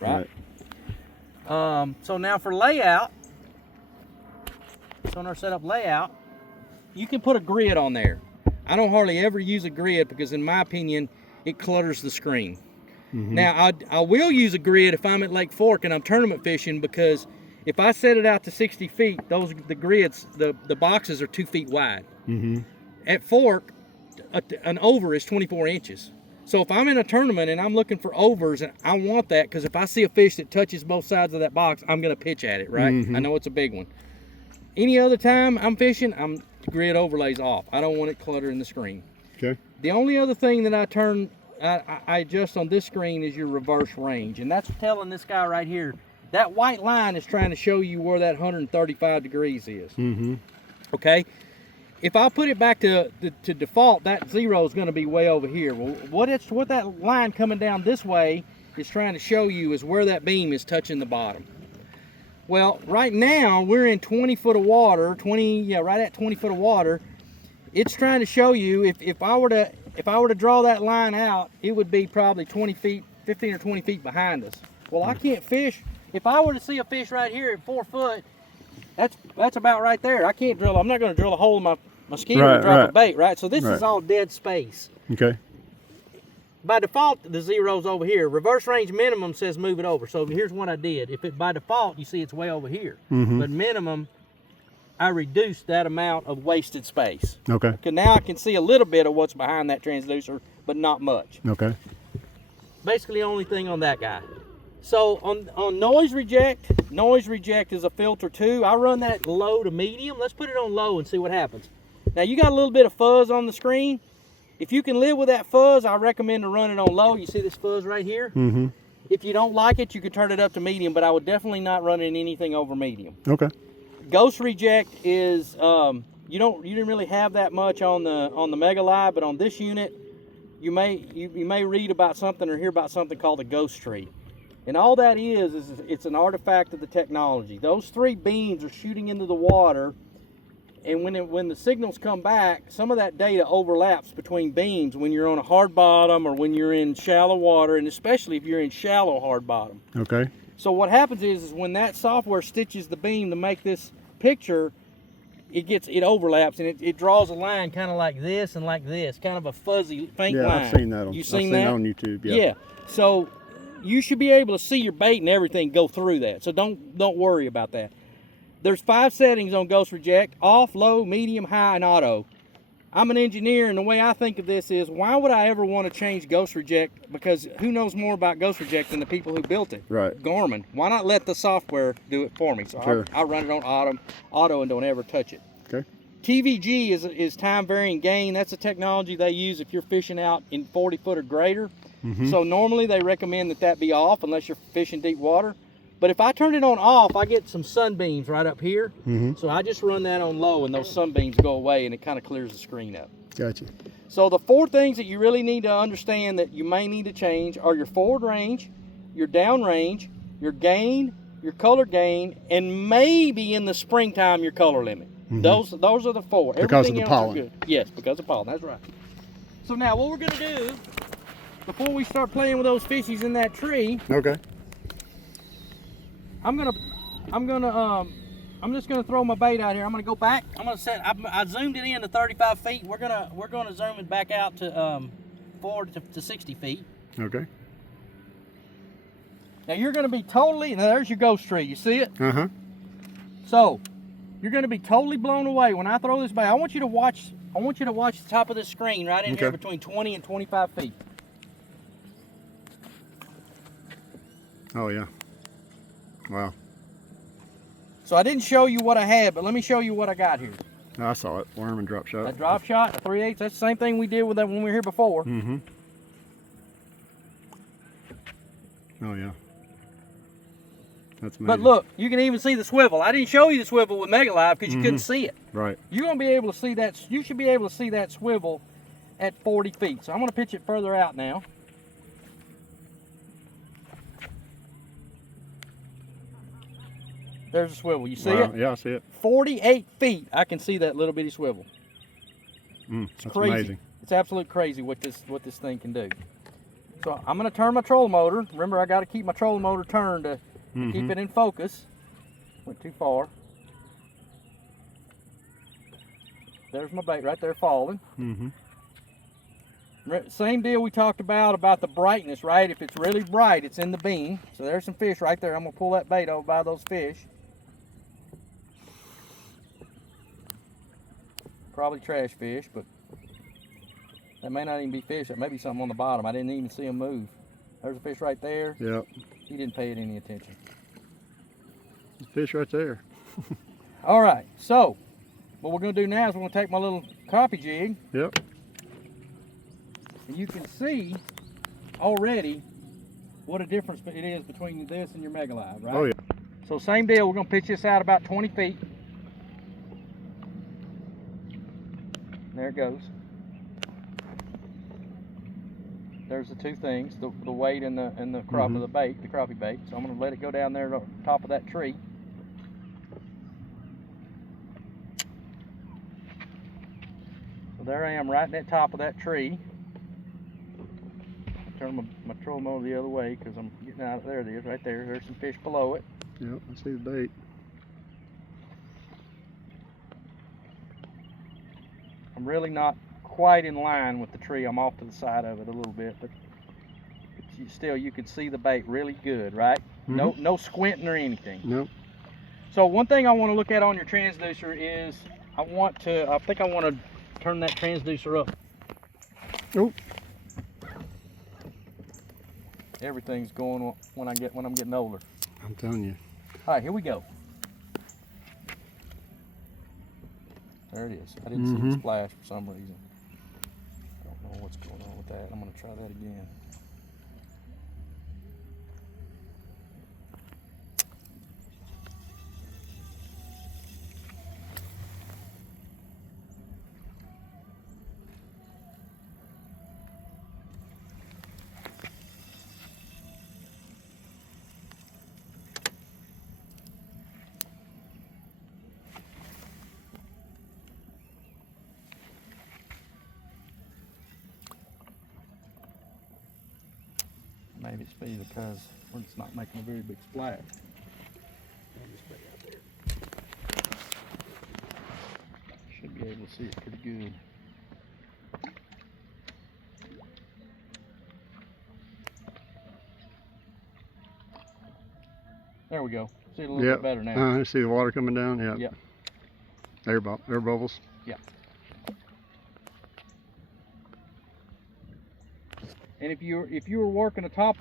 right? So now for layout, so on our setup layout, you can put a grid on there. I don't hardly ever use a grid because in my opinion, it clutters the screen. Now, I will use a grid if I'm at Lake Fork and I'm tournament fishing, because if I set it out to 60 feet, the grids, the boxes are 2 feet wide. At Fork, an over is 24 inches. So if I'm in a tournament and I'm looking for overs, and I want that, because if I see a fish that touches both sides of that box, I'm going to pitch at it, right? I know it's a big one. Any other time I'm fishing, the grid overlays off. I don't want it cluttering the screen. Okay. The only other thing that I adjust on this screen is your reverse range, and that's telling this guy right here, that white line is trying to show you where that 135 degrees is. Okay. If I put it back to default, that 0 is going to be way over here. Well, what that line coming down this way is trying to show you is where that beam is touching the bottom. Well, right now we're in 20 foot of water, right at 20 foot of water. It's trying to show you if I were to draw that line out, it would be probably 20 feet, 15 or 20 feet behind us. Well, I can't fish. If I were to see a fish right here at 4 foot, that's about right there. I can't drill. I'm not going to drill a hole in my mosquito to drop a bait, right? So this is all dead space. Okay. By default, the 0's over here. Reverse range minimum says move it over. So here's what I did. If it by default, you see it's way over here. But minimum, I reduced that amount of wasted space. Okay. Okay. Now I can see a little bit of what's behind that transducer, but not much. Okay. Basically, only thing on that guy. So on noise reject is a filter too. I run that low to medium. Let's put it on low and see what happens. Now you got a little bit of fuzz on the screen. If you can live with that fuzz, I recommend to run it on low. You see this fuzz right here? If you don't like it, you can turn it up to medium, but I would definitely not run it in anything over medium. Okay. Ghost reject is you didn't really have that much on the Mega Live, but on this unit, you may read about something or hear about something called a ghost tree. And all that is it's an artifact of the technology. Those 3 beams are shooting into the water, and when the signals come back, some of that data overlaps between beams when you're on a hard bottom or when you're in shallow water, and especially if you're in shallow hard bottom. Okay. So what happens is when that software stitches the beam to make this picture, it overlaps, and it draws a line kind of like this and like this, kind of a fuzzy, faint line. Yeah, I've seen that. You've seen that on YouTube. Yeah. Yeah. So you should be able to see your bait and everything go through that. So don't worry about that. There's 5 settings on Ghost Reject: off, low, medium, high, and auto. I'm an engineer, and the way I think of this is, why would I ever want to change Ghost Reject? Because who knows more about Ghost Reject than the people who built it? Right. Garmin. Why not let the software do it for me? So Sure. I run it on auto and don't ever touch it. Okay. TVG is time varying gain. That's a technology they use if you're fishing out in 40 foot or greater. So normally they recommend that be off unless you're fishing deep water. But if I turn it on off, I get some sunbeams right up here. So I just run that on low, and those sunbeams go away, and it kind of clears the screen up. Gotcha. So the 4 things that you really need to understand that you may need to change are your forward range, your down range, your gain, your color gain, and maybe in the springtime your color limit. Those are the 4. Because of the else pollen. Good. Yes, because of pollen. That's right. So now what we're going to do before we start playing with those fishies in that tree, Okay. I'm just gonna throw my bait out here. I'm gonna go back. I'm gonna set. I zoomed it in to 35 feet. We're gonna zoom it back out to 40 to 60 feet. Okay. Now you're gonna be totally. Now there's your ghost tree. You see it? So you're gonna be totally blown away when I throw this bait. I want you to watch the top of this screen right in here between 20 and 25 feet. Oh yeah. Wow. So I didn't show you what I had, but let me show you what I got here. I saw it. Worm and drop shot. A drop shot, a 3/8. That's the same thing we did with that when we were here before. Oh yeah. That's amazing. But look, you can even see the swivel. I didn't show you the swivel with Mega Live because you couldn't see it. Right. You're gonna be able to see that. You should be able to see that swivel at 40 feet. So I'm gonna pitch it further out now. There's a swivel. You see it? Yeah, I see it. 48 feet. I can see that little bitty swivel. It's That's crazy. amazing. It's absolute crazy what this thing can do. So I'm going to turn my trolling motor. Remember, I got to keep my trolling motor turned to keep it in focus. Went too far. There's my bait right there falling. Same deal we talked about the brightness, right? If it's really bright, it's in the beam. So there's some fish right there. I'm going to pull that bait over by those fish. Probably trash fish, but that may not even be fish. That may be something on the bottom. I didn't even see them move. There's a fish right there. Yep. He didn't pay it any attention. There's a fish right there. All right, so what we're going to do now is we're going to take my little crappie jig. Yep. And you can see already what a difference it is between this and your Mega Live, right? Oh yeah. So same deal, we're going to pitch this out about 20 feet. There it goes. There's the two things, the weight and the crop of the bait, the crappie bait. So I'm going to let it go down there to the top of that tree. So there I am right at that top of that tree. Turn my trolling motor the other way because I'm getting out of there. It is right there. There's some fish below it. Yep, I see the bait. I'm really not quite in line with the tree. I'm off to the side of it a little bit, but still you can see the bait really good, right? No squinting or anything. Nope. So one thing I want to look at on your transducer is I think I want to turn that transducer up. Oh. Everything's going when I'm getting older. I'm telling you. All right, here we go. There it is. I didn't see the splash for some reason. I don't know what's going on with that. I'm going to try that again. Maybe it's because it's not making a very big splash. Should be able to see it pretty good. There we go. See it a little bit better now. I see the water coming down. Yeah. Yep. Air bubbles. Yeah. And if you were working a top